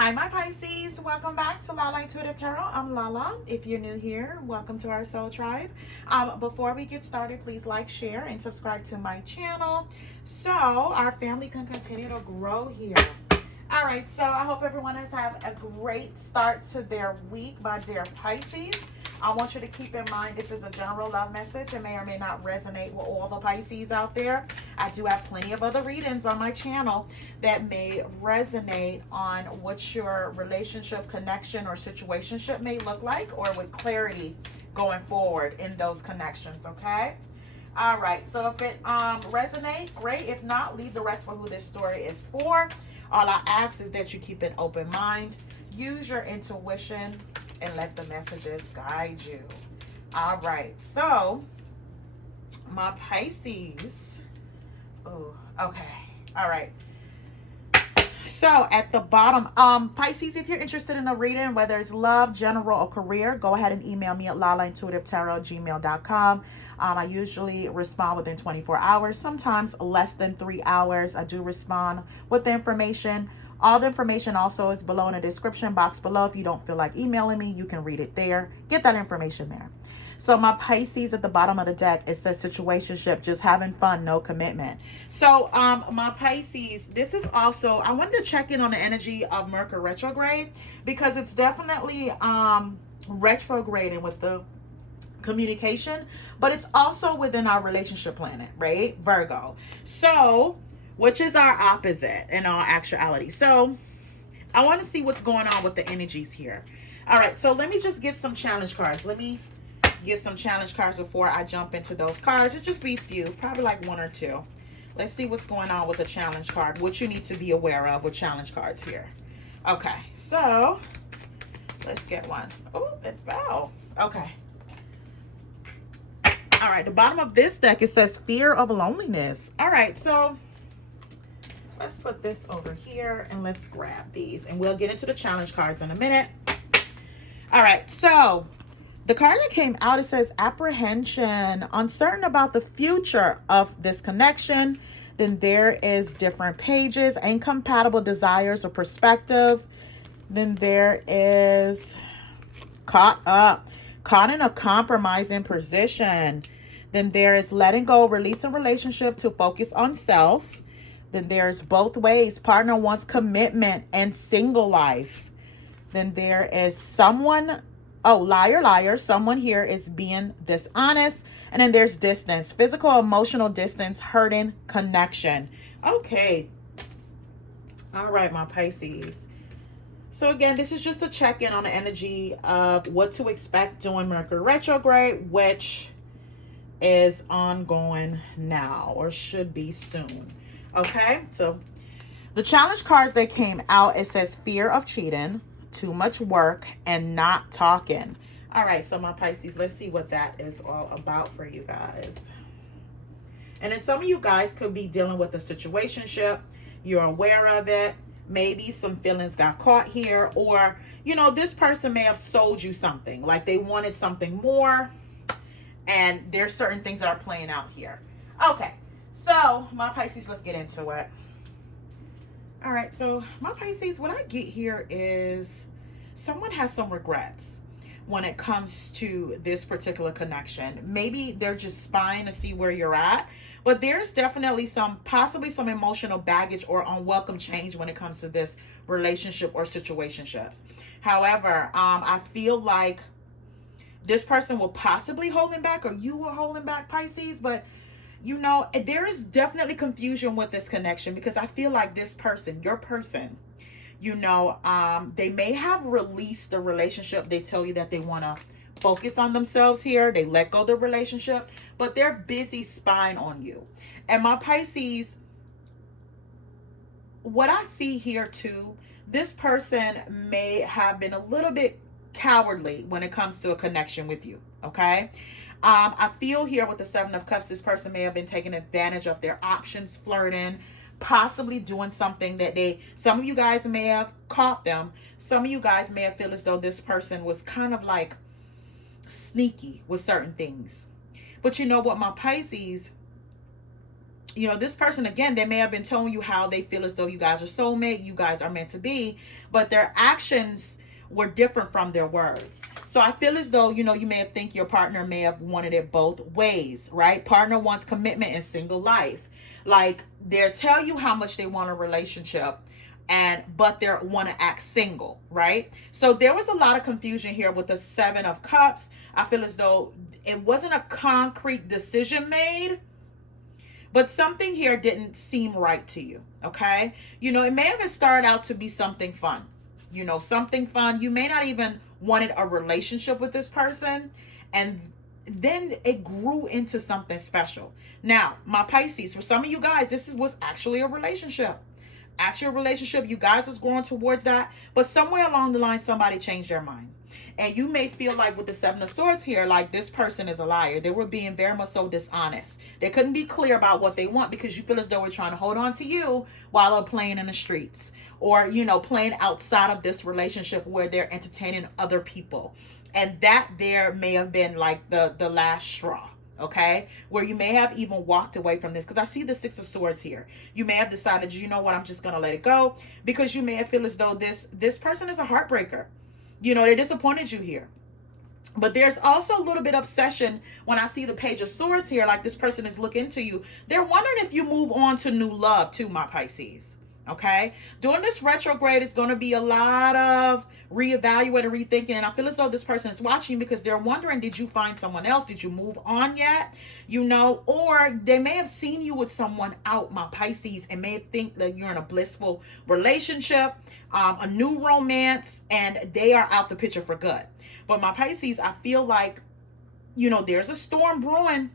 Hi, my Pisces. Welcome back to Lala Intuitive Tarot. I'm Lala. If you're new here, welcome to our soul tribe. Before we get started, please like, share, and subscribe to my channel so our family can continue to grow here. All right, so I hope everyone has had a great start to their week, my dear Pisces. I want you to keep in mind this is a general love message. It may or may not resonate with all the Pisces out there. I do have plenty of other readings on my channel that may resonate on what your relationship, connection, or situationship may look like, or with clarity going forward in those connections, okay? All right, so if it resonates, great. If not, leave the rest for who this story is for. All I ask is that you keep an open mind, use your intuition, and let the messages guide you. All right, so my Pisces. Oh, okay. All right. So at the bottom, Pisces, if you're interested in a reading, whether it's love, general, or career, go ahead and email me at lalaintuitivetarot@gmail.com. I usually respond within 24 hours, sometimes less than 3 hours. I do respond with the information. All the information also is below in the description box below. If you don't feel like emailing me, you can read it there. Get that information there. So my Pisces, at the bottom of the deck, it says situationship, just having fun, no commitment. So my Pisces, this is also, I wanted to check in on the energy of Mercury retrograde, because it's definitely retrograding with the communication, but it's also within our relationship planet, right? Virgo. So, which is our opposite in all actuality. So I want to see what's going on with the energies here. All right, so let me just get some challenge cards. Let me get some challenge cards before I jump into those cards. It'll just be few, probably like one or two. Let's see what's going on with the challenge card, what you need to be aware of with challenge cards here. Okay, so let's get one. Oh, it fell. Okay. All right, the bottom of this deck, it says fear of loneliness. All right, so let's put this over here and let's grab these, and we'll get into the challenge cards in a minute. All right, so the card that came out, it says apprehension, uncertain about the future of this connection. Then there is different pages, incompatible desires or perspective. Then there is caught in a compromising position. Then there is letting go, releasing relationship to focus on self. Then there's both ways, partner wants commitment and single life. Then there is someone, liar, someone here is being dishonest. And then there's distance, physical, emotional distance, hurting connection. Okay. All right, my Pisces. So again, this is just a check-in on the energy of what to expect during Mercury retrograde, which is ongoing now or should be soon. Okay, so the challenge cards that came out, it says fear of cheating, too much work, and not talking. All right, so my Pisces, let's see what that is all about for you guys. And then some of you guys could be dealing with a situationship. You're aware of it. Maybe some feelings got caught here, or, you know, this person may have sold you something, like they wanted something more, and there's certain things that are playing out here. Okay, so my Pisces, let's get into it. All right, so my Pisces, what I get here is someone has some regrets when it comes to this particular connection. Maybe they're just spying to see where you're at, but there's definitely possibly some emotional baggage or unwelcome change when it comes to this relationship or situationships. However, I feel like this person will possibly holding back, or you were holding back, Pisces, but you know, there is definitely confusion with this connection, because I feel like this person, your person, you know, they may have released the relationship. They tell you that they want to focus on themselves here. They let go of the relationship, but they're busy spying on you. And my Pisces, what I see here too, this person may have been a little bit cowardly when it comes to a connection with you. Okay. I feel here with the Seven of Cups, this person may have been taking advantage of their options, flirting, possibly doing something that some of you guys may have caught them. Some of you guys may have feel as though this person was kind of like sneaky with certain things. But you know what, my Pisces, You know, this person, again, they may have been telling you how they feel as though you guys are soulmate, you guys are meant to be, but their actions were different from their words. So I feel as though, you know, you may have think your partner may have wanted it both ways, right? Partner wants commitment in single life. Like, they'll tell you how much they want a relationship, but they want to act single, right? So there was a lot of confusion here with the 7 of Cups. I feel as though it wasn't a concrete decision made, but something here didn't seem right to you, okay? You know, it may have started out to be something fun. You know, something fun. You may not even wanted a relationship with this person, and then it grew into something special. Now, my Pisces, for some of you guys, was actually a relationship. Actually a relationship. You guys was growing towards that, but somewhere along the line, somebody changed their mind. And you may feel like with the 7 of Swords here, like this person is a liar. They were being very much so dishonest. They couldn't be clear about what they want because you feel as though we're trying to hold on to you while they're playing in the streets, or, you know, playing outside of this relationship where they're entertaining other people. And that there may have been like the last straw. Okay, where you may have even walked away from this, because I see the 6 of Swords here. You may have decided, you know what, I'm just gonna let it go, because you may have feel as though this person is a heartbreaker. You know, they disappointed you here. But there's also a little bit of obsession when I see the Page of Swords here, like this person is looking to you. They're wondering if you move on to new love too, my Pisces. Okay, during this retrograde, it's going to be a lot of reevaluating, rethinking, and I feel as though this person is watching because they're wondering, did you find someone else? Did you move on yet? You know, or they may have seen you with someone out, my Pisces, and may think that you're in a blissful relationship, a new romance, and they are out the picture for good. But my Pisces, I feel like, you know, there's a storm brewing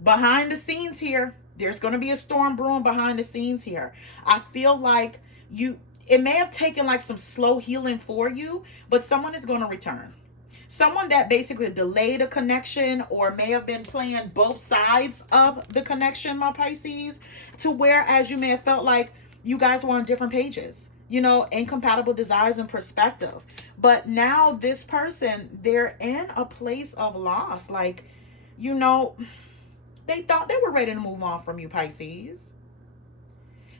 behind the scenes here. There's going to be a storm brewing behind the scenes here. I feel like it may have taken like some slow healing for you, but someone is going to return. Someone that basically delayed a connection or may have been playing both sides of the connection, my Pisces, to whereas you may have felt like you guys were on different pages, you know, incompatible desires and perspective. But now this person, they're in a place of loss. Like, you know, they thought they were ready to move on from you, Pisces.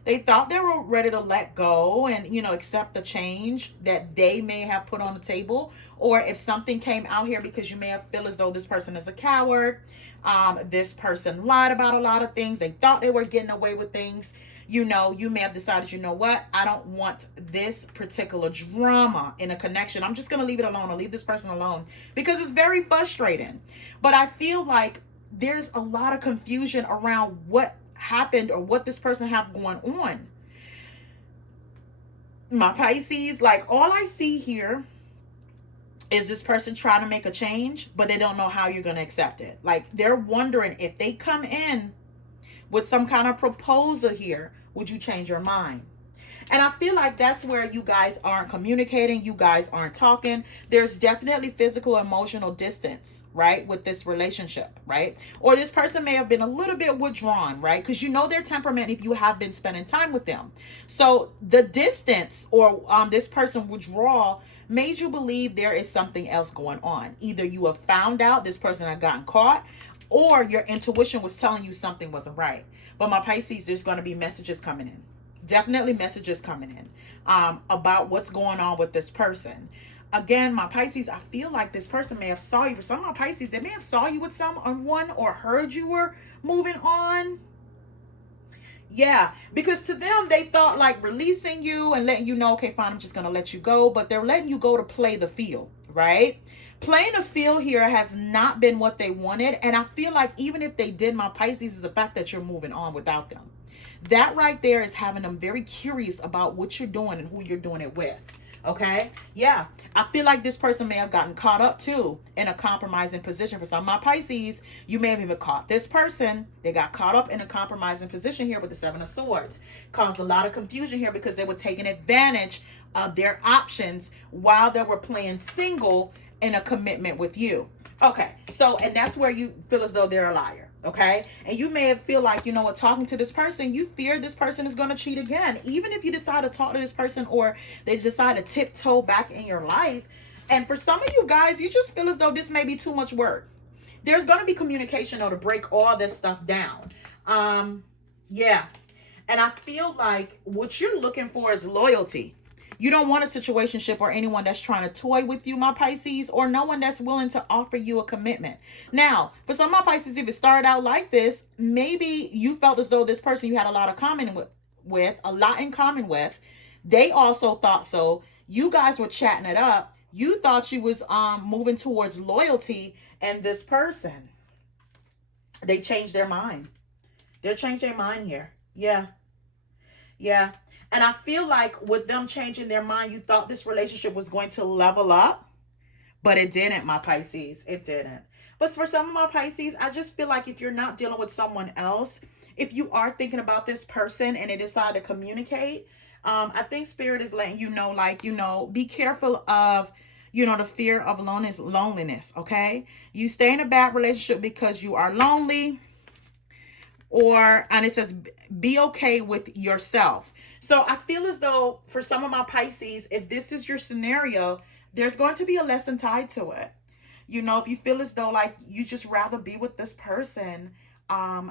They thought they were ready to let go and, you know, accept the change that they may have put on the table. Or if something came out here because you may have feel as though this person is a coward. This person lied about a lot of things. They thought they were getting away with things. You know, you may have decided, you know what? I don't want this particular drama in a connection. I'm just going to leave it alone. I'll leave this person alone because it's very frustrating. But I feel like there's a lot of confusion around what happened or what this person have going on. My Pisces, like all I see here is this person trying to make a change, but they don't know how you're going to accept it. Like they're wondering if they come in with some kind of proposal here, would you change your mind? And I feel like that's where you guys aren't communicating. You guys aren't talking. There's definitely physical, emotional distance, right? With this relationship, right? Or this person may have been a little bit withdrawn, right? Because you know their temperament if you have been spending time with them. So the distance or this person withdrawal made you believe there is something else going on. Either you have found out this person had gotten caught, or your intuition was telling you something wasn't right. But my Pisces, there's going to be messages coming in. Definitely messages coming in about what's going on with this person. Again, my Pisces, I feel like this person may have saw you. For some of my Pisces, they may have saw you with someone or heard you were moving on. Yeah, because to them, they thought like releasing you and letting you know, okay, fine, I'm just going to let you go. But they're letting you go to play the field, right? Playing the field here has not been what they wanted. And I feel like even if they did, my Pisces, is the fact that you're moving on without them. That right there is having them very curious about what you're doing and who you're doing it with. Okay? Yeah. I feel like this person may have gotten caught up too in a compromising position. For some of my Pisces, you may have even caught this person. They got caught up in a compromising position here with the 7 of Swords. Caused a lot of confusion here because they were taking advantage of their options while they were playing single in a commitment with you. Okay. So, and that's where you feel as though they're a liar. Okay. And you may feel like, you know what, talking to this person, you fear this person is going to cheat again. Even if you decide to talk to this person or they decide to tiptoe back in your life. And for some of you guys, you just feel as though this may be too much work. There's going to be communication though to break all this stuff down. Yeah. And I feel like what you're looking for is loyalty. You don't want a situationship or anyone that's trying to toy with you, my Pisces, or no one that's willing to offer you a commitment. Now, for some of my Pisces, if it started out like this, maybe you felt as though this person you had a lot of common with a lot in common with. They also thought so. You guys were chatting it up. You thought you was moving towards loyalty, and this person, they changed their mind. They'll change their mind here. Yeah. Yeah. And I feel like with them changing their mind, you thought this relationship was going to level up, but it didn't, my Pisces. It didn't. But for some of my Pisces, I just feel like if you're not dealing with someone else, if you are thinking about this person and they decide to communicate, I think Spirit is letting you know, like, be careful of, the fear of loneliness, okay? You stay in a bad relationship because you are lonely, and it says be okay with yourself. So I feel as though for some of my Pisces, if this is your scenario, there's going to be a lesson tied to it. If you feel as though like you just rather be with this person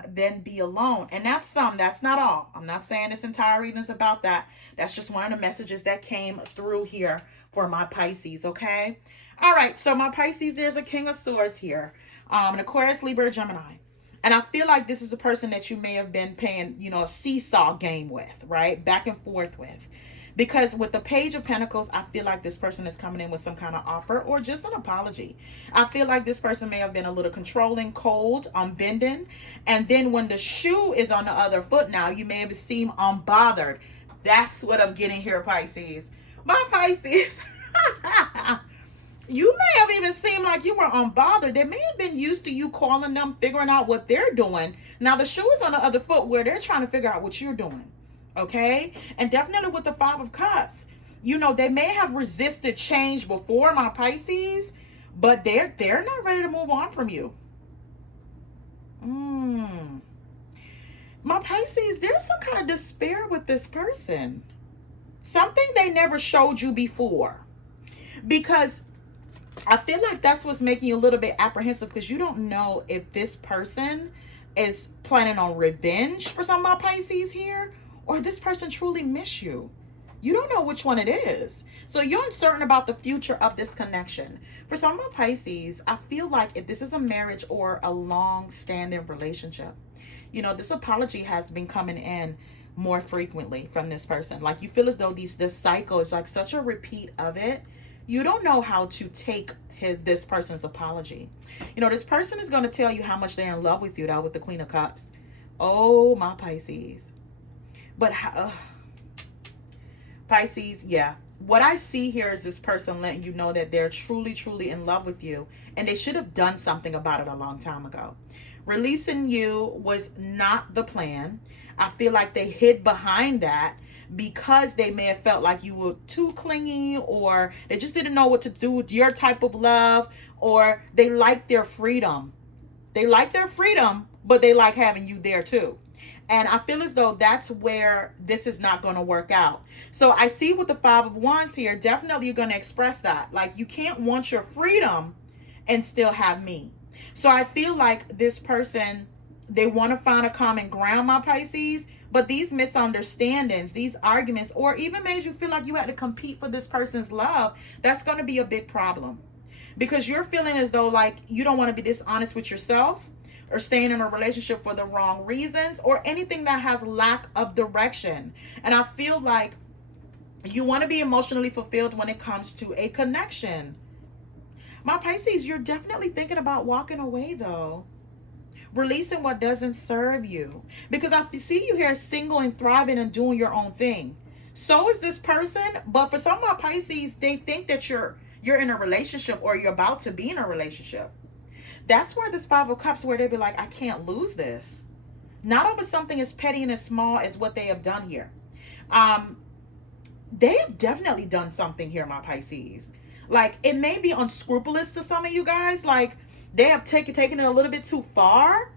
than be alone. And that's not all. I'm not saying this entire reading is about that. That's just one of the messages that came through here for my Pisces, okay? All right, so my Pisces, there's a King of Swords here. An Aquarius, Libra, Gemini. And I feel like this is a person that you may have been playing, a seesaw game with, right? Back and forth with. Because with the Page of Pentacles, I feel like this person is coming in with some kind of offer or just an apology. I feel like this person may have been a little controlling, cold, bending. And then when the shoe is on the other foot now, you may have seemed unbothered. That's what I'm getting here, Pisces. My Pisces. You may have even seemed like you were unbothered. They may have been used to you calling them, figuring out what they're doing. Now, the shoe is on the other foot where they're trying to figure out what you're doing. Okay? And definitely with the Five of Cups, they may have resisted change before, my Pisces, but they're not ready to move on from you. My Pisces, there's some kind of despair with this person. Something they never showed you before. Because I feel like that's what's making you a little bit apprehensive, because you don't know if this person is planning on revenge for some of my Pisces here, or this person truly miss you. You don't know which one it is. So you're uncertain about the future of this connection. For some of my Pisces, I feel like if this is a marriage or a long-standing relationship, this apology has been coming in more frequently from this person. Like you feel as though this cycle is like such a repeat of it. You don't know how to take this person's apology. This person is going to tell you how much they're in love with you, though, with the Queen of Cups. Oh, my Pisces. But Pisces, yeah. What I see here is this person letting you know that they're truly, truly in love with you. And they should have done something about it a long time ago. Releasing you was not the plan. I feel like they hid behind that, because they may have felt like you were too clingy, or they just didn't know what to do with your type of love, or they like their freedom. They like their freedom, but they like having you there too. And I feel as though that's where this is not going to work out. So I see with the Five of Wands here, definitely you're going to express that. Like you can't want your freedom and still have me. So I feel like this person, they want to find a common ground, my Pisces. But these misunderstandings, these arguments, or even made you feel like you had to compete for this person's love, that's going to be a big problem. Because you're feeling as though like you don't want to be dishonest with yourself, or staying in a relationship for the wrong reasons, or anything that has lack of direction. And I feel like you want to be emotionally fulfilled when it comes to a connection. My Pisces, you're definitely thinking about walking away though. Releasing what doesn't serve you. Because I see you here single and thriving and doing your own thing. So is this person. But for some of my Pisces, they think that you're in a relationship, or you're about to be in a relationship. That's where this Five of Cups, where they be like, I can't lose this. Not over something as petty and as small as what they have done here. They have definitely done something here, my Pisces. Like, it may be unscrupulous to some of you guys. Like, they have taken it a little bit too far,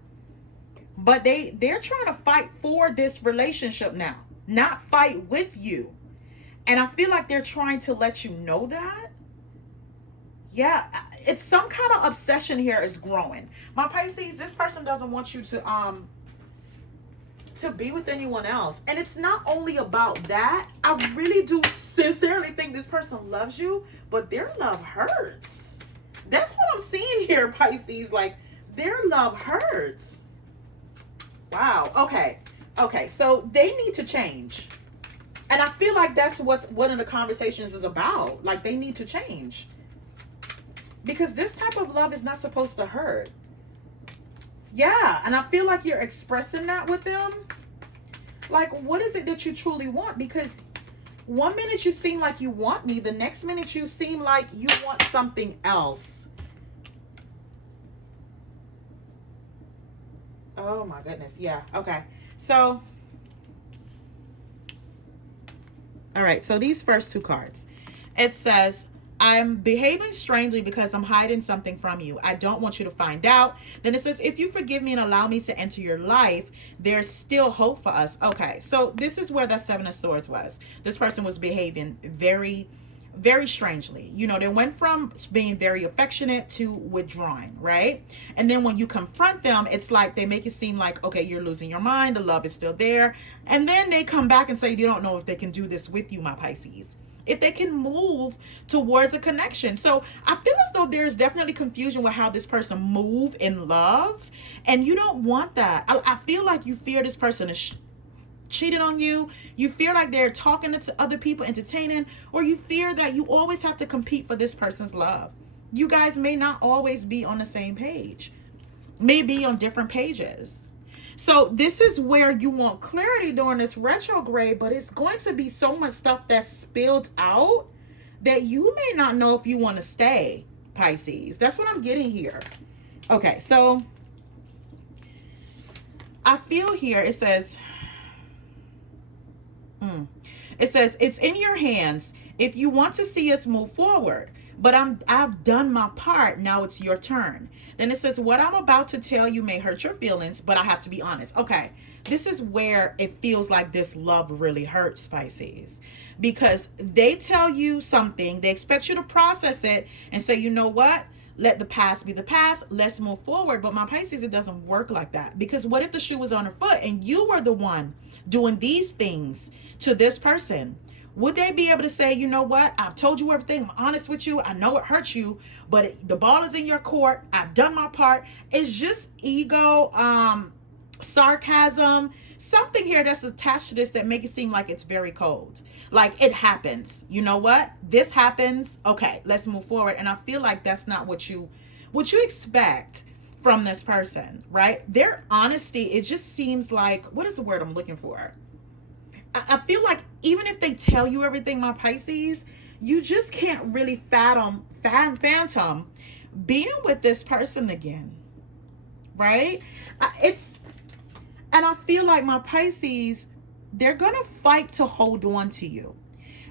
but they're trying to fight for this relationship now, not fight with you. And I feel like they're trying to let you know that. Yeah, it's some kind of obsession here is growing. My Pisces, this person doesn't want you to to be with anyone else. And it's not only about that. I really do sincerely think this person loves you, but their love hurts. That's what I'm seeing here, Pisces. Like, their love hurts. Wow. Okay. Okay. So they need to change. And I feel like that's what one of the conversations is about. Like, they need to change. Because this type of love is not supposed to hurt. Yeah. And I feel like you're expressing that with them. Like, what is it that you truly want? Because one minute you seem like you want me, the next minute you seem like you want something else. Oh my goodness. Yeah. Okay. So, all right. So these first two cards, it says, I'm behaving strangely because I'm hiding something from you. I don't want you to find out. Then it says, if you forgive me and allow me to enter your life, there's still hope for us. Okay, so this is where that Seven of Swords was. This person was behaving very, very strangely. You know, they went from being very affectionate to withdrawing, right? And then when you confront them, it's like they make it seem like, okay, you're losing your mind. The love is still there. And then they come back and say, you don't know if they can do this with you, my Pisces. If they can move towards a connection. So I feel as though there's definitely confusion with how this person move in love. And you don't want that. I feel like you fear this person is cheating on you. You fear like they're talking to other people, entertaining, or you fear that you always have to compete for this person's love. You guys may not always be on the same page. May be on different pages. So this is where you want clarity during this retrograde, but it's going to be so much stuff that's spilled out that you may not know if you want to stay, Pisces. That's what I'm getting here. Okay, so I feel here it says, it's in your hands if you want to see us move forward. But I've done my part. Now it's your turn. Then it says, what I'm about to tell you may hurt your feelings, but I have to be honest. Okay, this is where it feels like this love really hurts, Pisces. Because they tell you something, they expect you to process it and say, you know what? Let the past be the past. Let's move forward. But my Pisces, it doesn't work like that. Because what if the shoe was on her foot and you were the one doing these things to this person? Would they be able to say, you know what? I've told you everything. I'm honest with you. I know it hurts you, but the ball is in your court. I've done my part. It's just ego, sarcasm, something here that's attached to this that make it seem like it's very cold. Like it happens. You know what? This happens. Okay, let's move forward. And I feel like that's not what you expect from this person, right? Their honesty, it just seems like, what is the word I'm looking for? I feel like even if they tell you everything, my Pisces, you just can't really phantom being with this person again, right? And I feel like my Pisces, they're going to fight to hold on to you.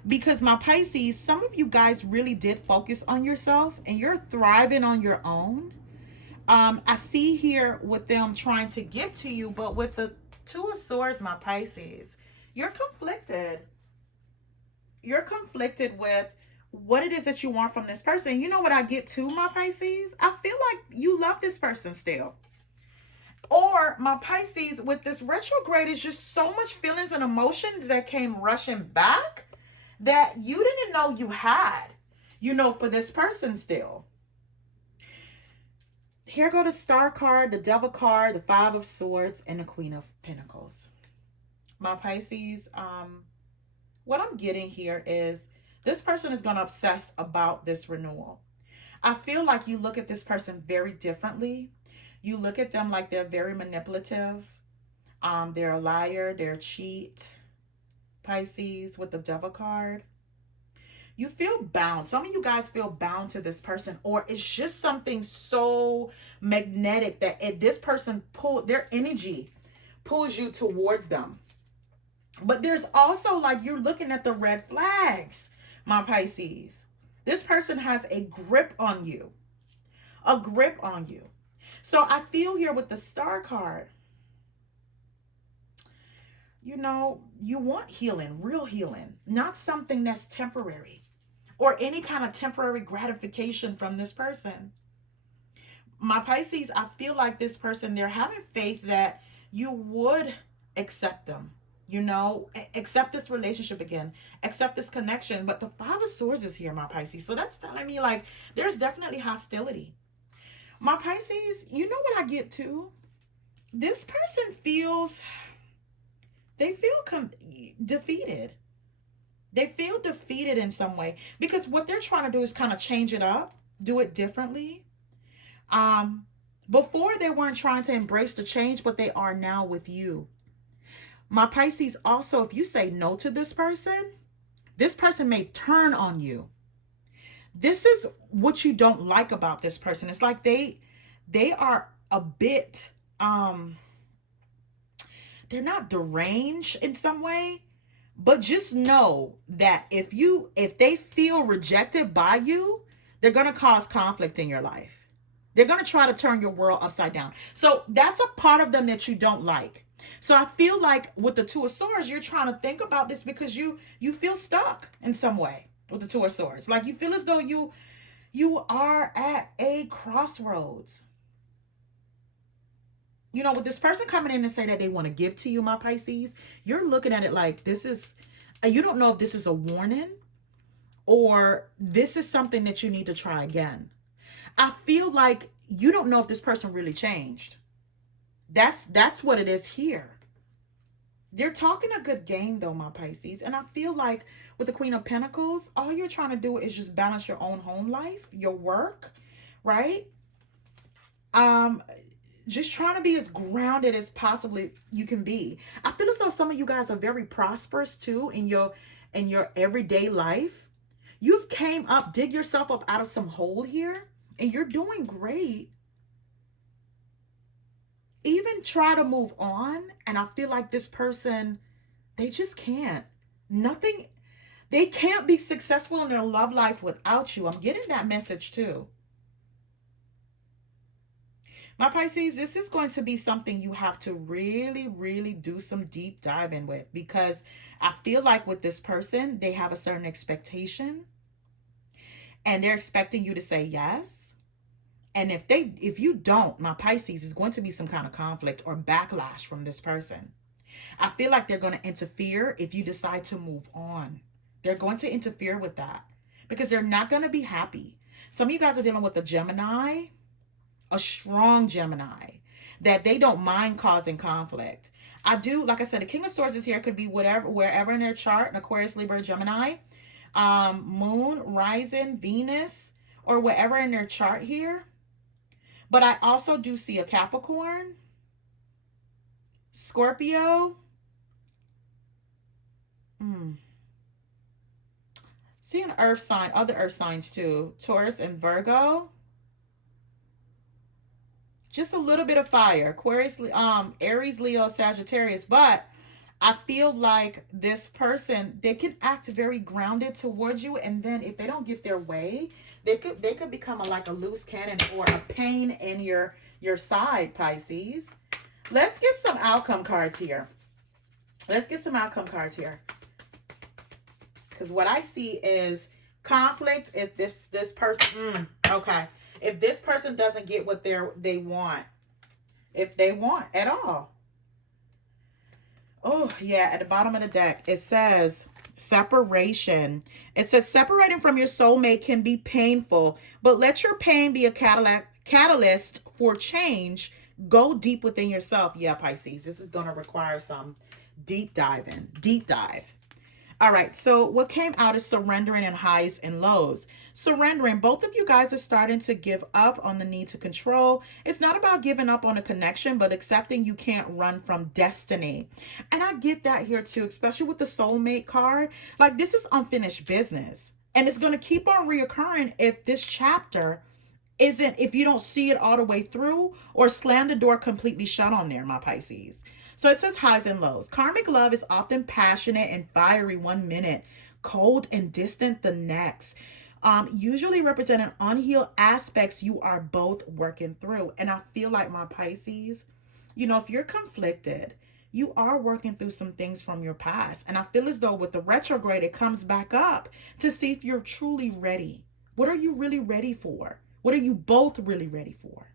Because my Pisces, some of you guys really did focus on yourself and you're thriving on your own. I see here with them trying to give to you, but with the Two of Swords, my Pisces, you're conflicted. You're conflicted with what it is that you want from this person. You know what I get to, my Pisces? I feel like you love this person still. Or my Pisces, with this retrograde, is just so much feelings and emotions that came rushing back that you didn't know you had, you know, for this person still. Here go the Star card, the Devil card, the Five of Swords, and the Queen of Pentacles. My Pisces, what I'm getting here is this person is going to obsess about this renewal. I feel like you look at this person very differently. You look at them like they're very manipulative. They're a liar. They're a cheat. Pisces with the Devil card. You feel bound. Some of you guys feel bound to this person, or it's just something so magnetic that this person their energy pulls you towards them. But there's also like you're looking at the red flags, my Pisces. This person has a grip on you. A grip on you. So I feel here with the Star card, you know, you want healing, real healing, not something that's temporary or any kind of temporary gratification from this person. My Pisces, I feel like this person, they're having faith that you would accept them. You know, accept this relationship again, accept this connection. But the Five of Swords is here, my Pisces. So that's telling me like there's definitely hostility. My Pisces, you know what I get too? This person feels, they feel defeated. They feel defeated in some way because what they're trying to do is kind of change it up, do it differently. Um, Before they weren't trying to embrace the change, but they are now with you. My Pisces, also, if you say no to this person may turn on you. This is what you don't like about this person. It's like they are a bit they're not deranged in some way, but just know that if they feel rejected by you, they're going to cause conflict in your life. They're going to try to turn your world upside down. So that's a part of them that you don't like. So I feel like with the Two of Swords, you're trying to think about this because you feel stuck in some way with the Two of Swords. Like you feel as though you are at a crossroads. You know, with this person coming in and say that they want to give to you, my Pisces, you're looking at it like this is, you don't know if this is a warning or this is something that you need to try again. I feel like you don't know if this person really changed. That's what it is here. They're talking a good game though, my Pisces. And I feel like with the Queen of Pentacles, all you're trying to do is just balance your own home life, your work, right? Just trying to be as grounded as possibly you can be. I feel as though some of you guys are very prosperous too in your everyday life. You've came up, dig yourself up out of some hole here, and you're doing great. Even try to move on, and I feel like this person, they just can't. Nothing, they can't be successful in their love life without you. I'm getting that message too. My Pisces, this is going to be something you have to really, really do some deep diving with, because I feel like with this person, they have a certain expectation and they're expecting you to say yes. And if you don't, my Pisces, is going to be some kind of conflict or backlash from this person. I feel like they're going to interfere if you decide to move on. They're going to interfere with that because they're not going to be happy. Some of you guys are dealing with a Gemini, a strong Gemini, that they don't mind causing conflict. I do, like I said, the King of Swords is here. It could be wherever in their chart, an Aquarius, Libra, Gemini, Moon, Rising, Venus, or wherever in their chart here. But I also do see a Capricorn, Scorpio. See an earth sign, other earth signs too, Taurus and Virgo. Just a little bit of fire, Aquarius, Aries, Leo, Sagittarius. But I feel like this person, they can act very grounded towards you, and then if they don't get their way, they could become like a loose cannon or a pain in your side, Pisces. Let's get some outcome cards here. Let's get some outcome cards here. Because what I see is conflict if this person, okay. If this person doesn't get what they want, if they want at all. Oh, yeah, at the bottom of the deck, it says separation. It says separating from your soulmate can be painful, but let your pain be a catalyst for change. Go deep within yourself. Yeah, Pisces, this is going to require some deep dive. All right, so what came out is surrendering and highs and lows. Surrendering, both of you guys are starting to give up on the need to control. It's not about giving up on a connection, but accepting you can't run from destiny. And I get that here too, especially with the soulmate card. Like, this is unfinished business. And it's going to keep on reoccurring if this chapter if you don't see it all the way through or slam the door completely shut on there, my Pisces. So it says highs and lows. Karmic love is often passionate and fiery one minute, cold and distant the next. Usually representing unhealed aspects you are both working through. And I feel like, my Pisces, you know, if you're conflicted, you are working through some things from your past. And I feel as though with the retrograde, it comes back up to see if you're truly ready. What are you really ready for? What are you both really ready for?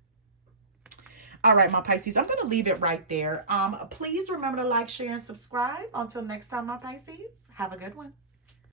All right, my Pisces, I'm going to leave it right there. Please remember to like, share, and subscribe. Until next time, my Pisces, have a good one.